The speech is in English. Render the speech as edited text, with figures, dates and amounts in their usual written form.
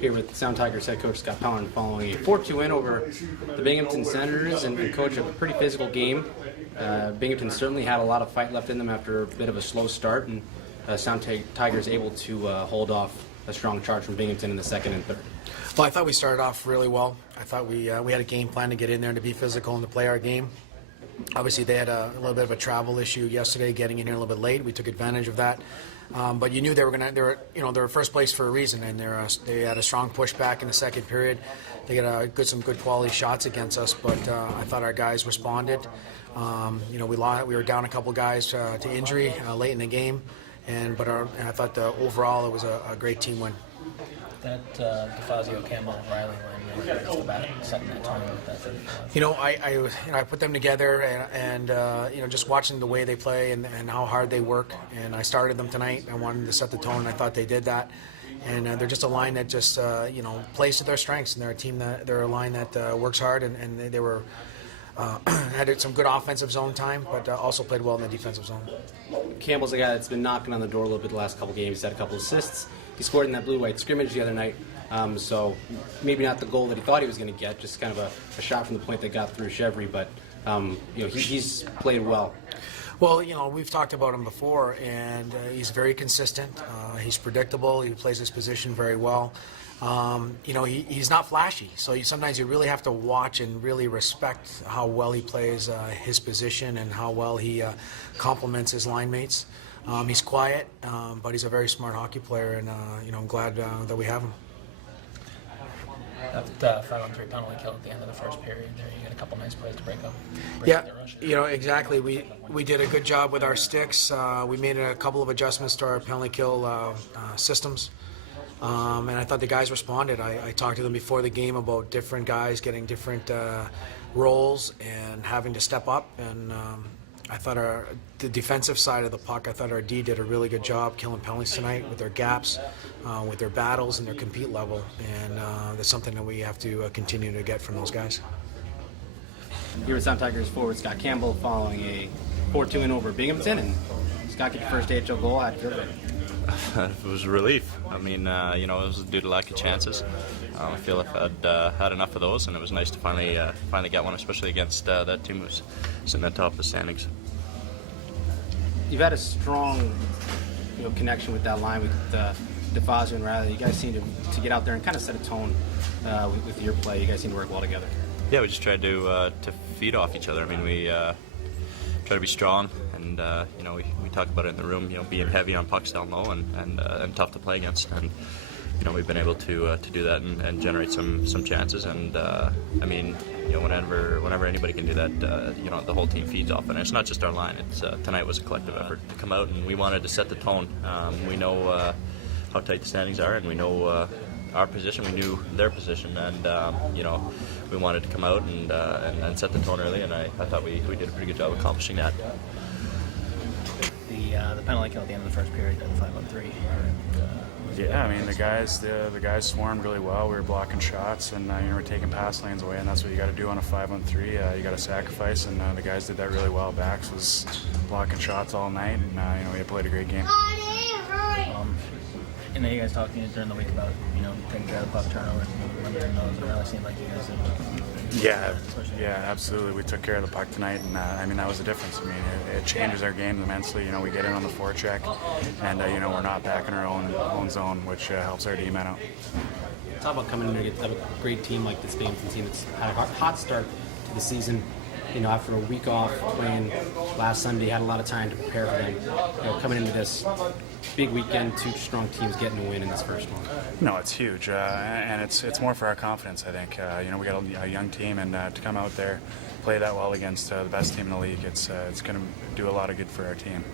here with Sound Tigers head coach Scott Pellerin following a 4-2 win over the Binghamton Senators and coach a pretty physical game. Binghamton certainly had a lot of fight left in them after a bit of a slow start, and Sound Tigers able to hold off a strong charge from Binghamton in the second and third. Well, I thought we started off really well. I thought we had a game plan to get in there and to be physical and to play our game. Obviously, they had a little bit of a travel issue yesterday, getting in here a little bit late. We took advantage of that, but you knew they were first place for a reason, and they had a strong pushback in the second period. They got some good quality shots against us, but I thought our guys responded. We were down a couple guys to injury late in the game, but I thought overall it was a great team win. That DeFazio, Campbell, Riley line, just about setting that tone with that. I put them together, and just watching the way they play and how hard they work. And I started them tonight. I wanted to set the tone, and I thought they did that. And they're just a line that just plays to their strengths, and they're a line that works hard, and they were. Had some good offensive zone time, but also played well in the defensive zone. Campbell's a guy that's been knocking on the door a little bit the last couple games. He's had a couple assists. He scored in that blue-white scrimmage the other night, so maybe not the goal that he thought he was going to get, just kind of a shot from the point that got through Chevry, but he's played well. Well, we've talked about him before, and he's very consistent. He's predictable. He plays his position very well. He's not flashy, so sometimes you really have to watch and really respect how well he plays his position and how well he complements his line mates. He's quiet, but he's a very smart hockey player, and I'm glad that we have him. That 5-on-3 penalty kill at the end of the first period there, you got a couple nice plays to break up the rush. Exactly. We did a good job with our sticks. We made a couple of adjustments to our penalty kill systems. And I thought the guys responded. I talked to them before the game about different guys getting different roles and having to step up. And I thought the defensive side of the puck, I thought our D did a really good job killing penalties tonight with their gaps, with their battles and their compete level. And that's something that we have to continue to get from those guys. Here with Sound Tigers forward Scott Campbell following a 4-2 win over Binghamton. And Scott, get your first AHL goal. How'd you feel? It was a relief. I mean, it was due to lack of chances. I feel like I'd had enough of those, and it was nice to finally get one, especially against that team who's sitting at top of the standings. You've had a strong, connection with that line with DeFazio and Riley. You guys seem to get out there and kind of set a tone with your play. You guys seem to work well together. Yeah, we just tried to feed off each other. I mean, we try to be strong, and we talk about it in the room. Being heavy on pucks down low and tough to play against, and we've been able to do that and generate some chances. And I mean, whenever anybody can do that, the whole team feeds off. And it's not just our line. It's tonight was a collective effort to come out, and we wanted to set the tone. We know how tight the standings are, and we know our position. We knew their position, and we wanted to come out and set the tone early, and I thought we did a pretty good job accomplishing that. The penalty kill at the end of the first period, the 5-on-3. Yeah, I mean the guys swarmed really well. We were blocking shots, and we're taking pass lanes away, and that's what you got to do on a 5-on-3. You got to sacrifice, and the guys did that really well. Bax was blocking shots all night, and we played a great game. And then you guys talked during the week about taking care of the puck turnovers and limiting those. It really seemed like you guys did. Yeah, absolutely. We took care of the puck tonight, and that was the difference. I mean, it changes our game immensely. We get in on the forecheck, and we're not back in our own zone, which helps our D-men out. Talk about coming in here to have a great team like this Binghamton team that's had a hot start to the season. After a week off playing last Sunday, had a lot of time to prepare for them. Coming into this big weekend, two strong teams getting a win in this first one. No, it's huge, and it's more for our confidence. I think we got a young team, and to come out there, play that well against the best team in the league, it's going to do a lot of good for our team.